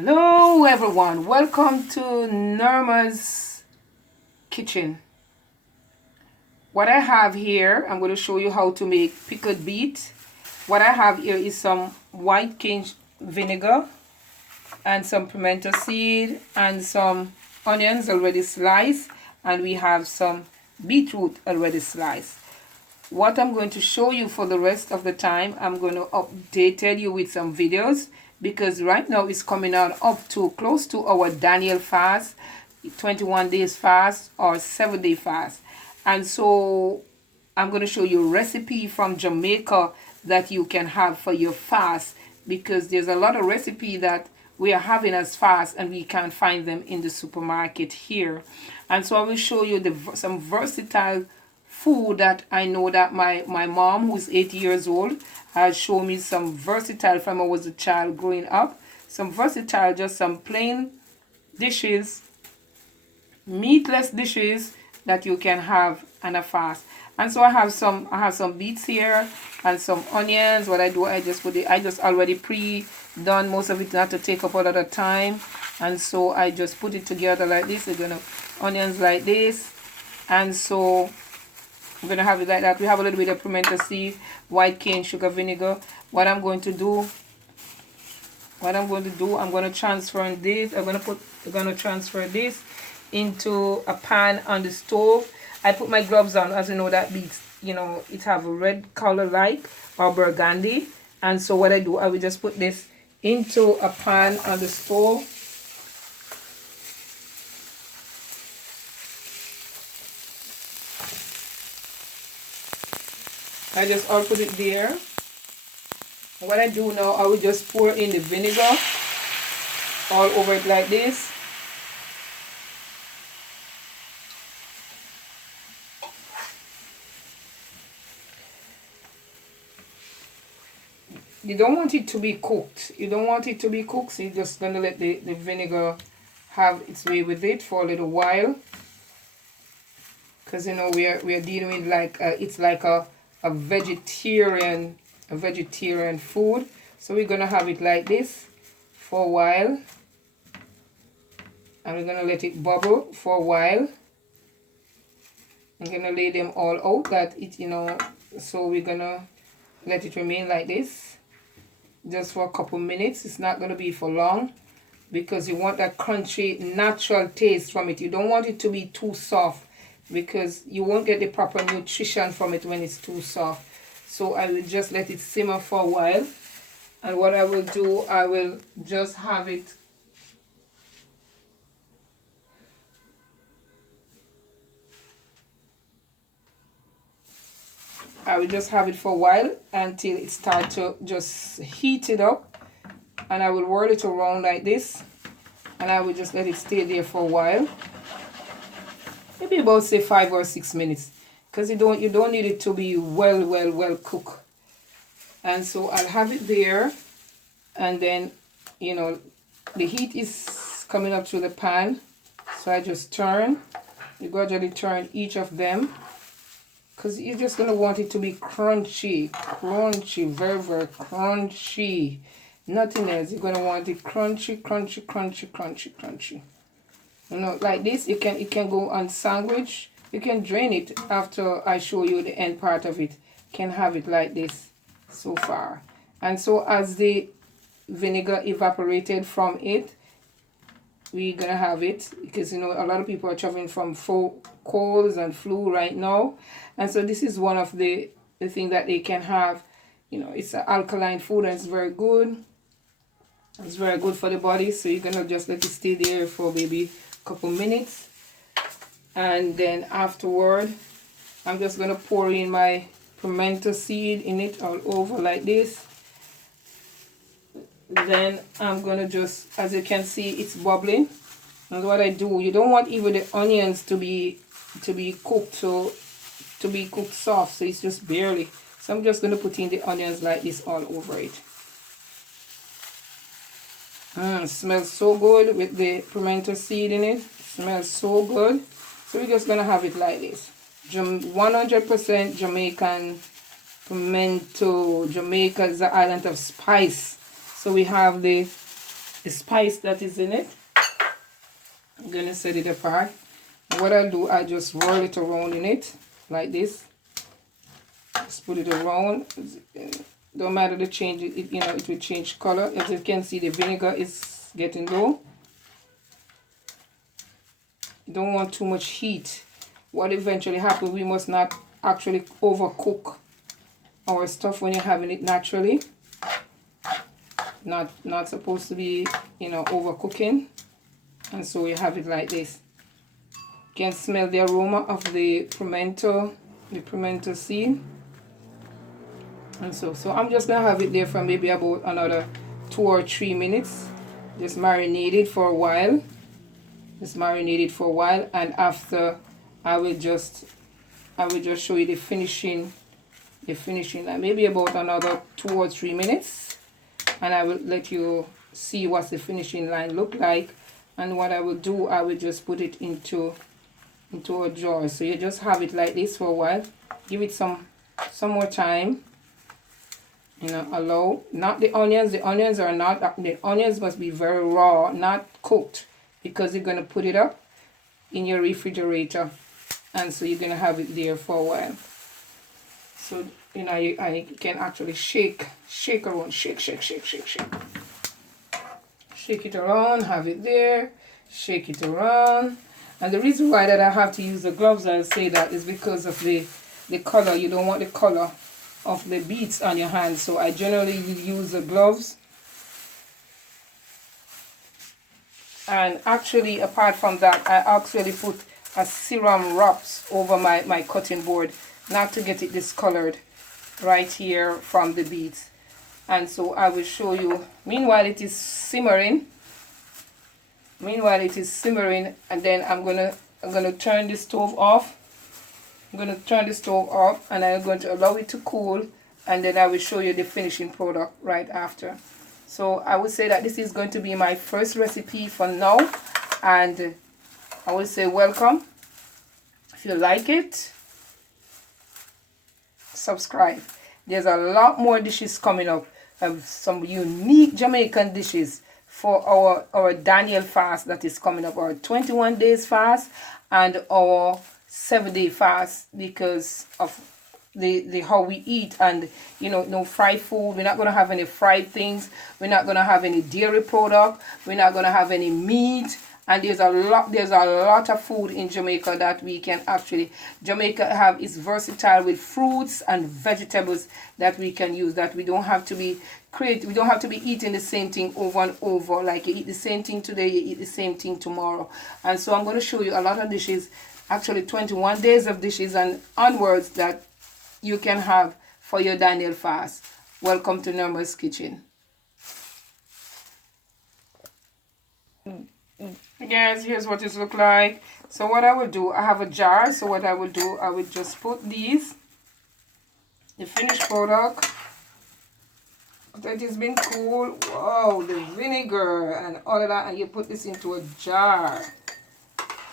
Hello everyone, welcome to Norma's kitchen. What I have here, I'm going to show you how to make pickled beet. What I have here is some white cane vinegar and some pimento seed and some onions already sliced, and we have some beetroot already sliced. What I'm going to show you for the rest of the time, I'm going to update you with some videos, because right now it's coming out up to close to our Daniel fast, 21 days fast or 7-day fast. And so I'm going to show you a recipe from Jamaica that you can have for your fast, because there's a lot of recipe that we are having as fast and we can't find them in the supermarket here. And so I will show you some versatile food that I know that my mom, who's 80 years old, has shown me some versatile from when I was a child growing up. Some versatile, just some plain dishes, meatless dishes that you can have on a fast. And so I have some beets here and some onions. What I do, I just already pre-done most of it not to take up a lot of time. And so I just put it together like this. We're gonna onions like this. And so I'm going to have it like that. We have a little bit of pimento seed, white cane sugar vinegar. What I'm going to do, I'm going to transfer this. I'm going to transfer this into a pan on the stove. I put my gloves on, as you know, that beets, it have a red color like, or burgundy. And so what I do, I will just put this into a pan on the stove. I just all put it there. What I do now, I will just pour in the vinegar all over it like this. You don't want it to be cooked. So you're just going to let the vinegar have its way with it for a little while. Because, we are dealing with it's like a vegetarian food. So we're gonna have it like this for a while, and we're gonna let it bubble for a while. I'm gonna lay them all out that it so we're gonna let it remain like this just for a couple minutes. It's not gonna be for long, because you want that crunchy natural taste from it. You don't want it to be too soft, because you won't get the proper nutrition from it when it's too soft. So I will just let it simmer for a while. And what I will do, I will just have it for a while until it starts to just heat it up. And I will whirl it around like this, and I will just let it stay there for a while. Maybe about, say, 5 or 6 minutes, because you don't need it to be well cooked. And so I'll have it there, and then the heat is coming up through the pan, so I just you gradually turn each of them, because you're just going to want it to be crunchy, very crunchy, nothing else. You're going to want it crunchy. Like this. It can go on sandwich. You can drain it after I show you the end part of it. Can have it like this so far. And so as the vinegar evaporated from it, we're gonna have it, because a lot of people are suffering from colds and flu right now. And so this is one of the thing that they can have. It's an alkaline food, and it's very good. It's very good for the body. So you're gonna just let it stay there for maybe couple minutes, and then afterward I'm just gonna pour in my pimento seed in it all over like this. Then I'm gonna just, as you can see, it's bubbling. And what I do, you don't want even the onions to be cooked, so to be cooked soft, so it's just barely. So I'm just gonna put in the onions like this all over it. It smells so good with the pimento seed in it. It smells so good. So we're just going to have it like this. 100% Jamaican pimento. Jamaica is the island of spice. So we have the spice that is in it. I'm gonna set it apart. What I'll do, I just roll it around in it like this. Just put it around. Don't matter the change, it you know, it will change color. As you can see, the vinegar is getting low. You don't want too much heat. What eventually happens, we must not actually overcook our stuff when you're having it naturally. Not supposed to be, you know, overcooking. And so you have it like this. You can smell the aroma of the pimento seed. And so I'm just gonna have it there for maybe about another 2 or 3 minutes. Just marinate it for a while. And after I will just show you the finishing line, maybe about another 2 or 3 minutes, and I will let you see what the finishing line look like. And what I will do, I will just put it into a jar. So you just have it like this for a while. Give it some more time. You know, allow not the onions. The onions must be very raw, not cooked, because you're gonna put it up in your refrigerator, and so you're gonna have it there for a while. So you know, I can actually shake around, shake it around, have it there, shake it around. And the reason why that I have to use the gloves, I'll say that, is because of the color. You don't want the color of the beets on your hands, so I generally use the gloves. And actually, apart from that, I actually put a serum wraps over my cutting board, not to get it discolored right here from the beets. And so I will show you. Meanwhile it is simmering, and then I'm gonna turn the stove off. I'm gonna turn the stove off, and I'm going to allow it to cool, and then I will show you the finishing product right after. So I would say that this is going to be my first recipe for now, and I would say welcome. If you like it, subscribe. There's a lot more dishes coming up, some unique Jamaican dishes for our Daniel fast that is coming up, our 21 days fast and our 7-day fast, because of the how we eat. And you know, no fried food. We're not going to have any fried things. We're not going to have any dairy product. We're not going to have any meat. And there's a lot of food in Jamaica that we can actually, Jamaica is versatile with fruits and vegetables that we can use, that we don't have to be we don't have to be eating the same thing over and over. Like you eat the same thing today, you eat the same thing tomorrow. And so I'm going to show you a lot of dishes, actually 21 days of dishes and onwards, that you can have for your Daniel fast. Welcome to Norma's Kitchen. Guys, here's what it looks like. So what I will do, I have a jar. So what I will do, I will just put the finished product. That has been cool. Wow, the vinegar and all of that, and you put this into a jar.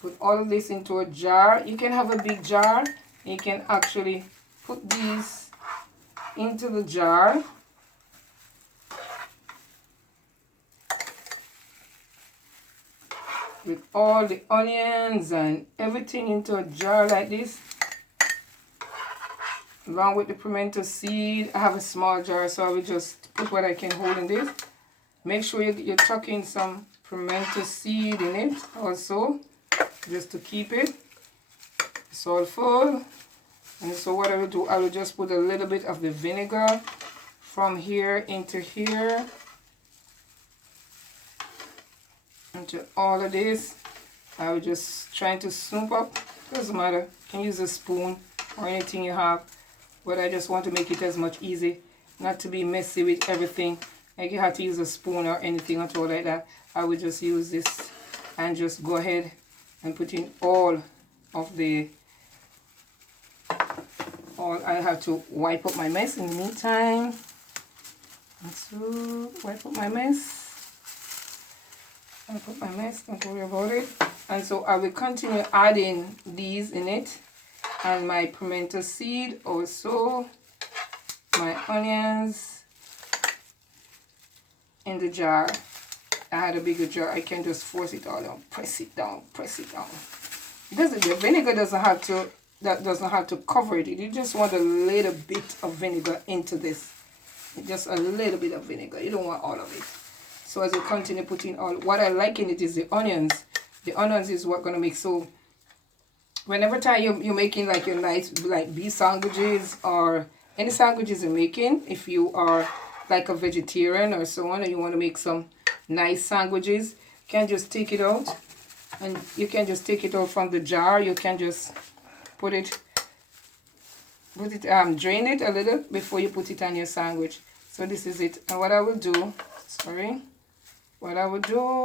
Put all of this into a jar. You can have a big jar. You can actually put these into the jar. With all the onions and everything into a jar like this, along with the pimento seed. I have a small jar, so I will just put what I can hold in this. Make sure you're tucking some pimento seed in it also, just to keep it. It's all full. And so what I will do, I will just put a little bit of the vinegar from here into here, into all of this. I will just try to scoop up. Doesn't matter, you can use a spoon or anything you have, but I just want to make it as much easy, not to be messy with everything. Like you have to use a spoon or anything at all like that. I will just use this and just go ahead and put in all of the, I have to wipe up my mess in the meantime. And so wipe up my mess. Don't worry about it. And so I will continue adding these in it, and my pimento seed also, my onions in the jar. I had a bigger jar, I can just force it all down, press it down, press it down. The vinegar doesn't have to, that doesn't have to cover it. You just want a little bit of vinegar into this. Just a little bit of vinegar. You don't want all of it. So as you continue putting all, what I like in it is the onions. The onions is what gonna make, so whenever time you're making like your nice like beef sandwiches or any sandwiches you're making, if you are like a vegetarian or so on and you want to make some nice sandwiches, you can just take it out, and you can just take it out from the jar. You can just drain it a little before you put it on your sandwich. So this is it. And what I will do,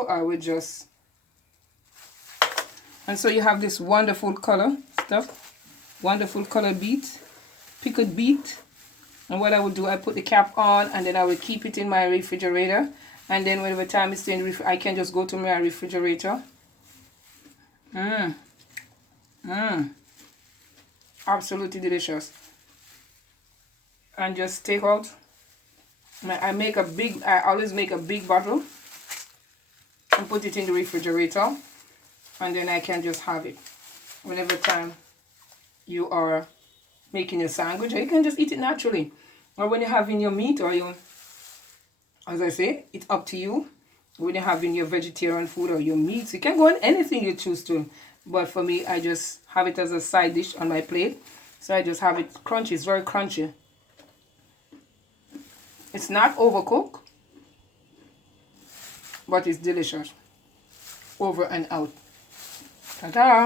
I will just, and so you have this wonderful color stuff, wonderful color beet, pickled beet. And what I will do, I put the cap on, and then I will keep it in my refrigerator. And then whenever time it's in, I can just go to my refrigerator. Absolutely delicious. And just take out. I always make a big bottle and put it in the refrigerator. And then I can just have it whenever time you are making a sandwich. You can just eat it naturally. Or when you're having your meat or your, as I say, it's up to you. When you're having your vegetarian food or your meats, you can go on anything you choose to. But for me, I just have it as a side dish on my plate. So I just have it crunchy. It's very crunchy. It's not overcooked, but it's delicious. Over and out. Ta-ta!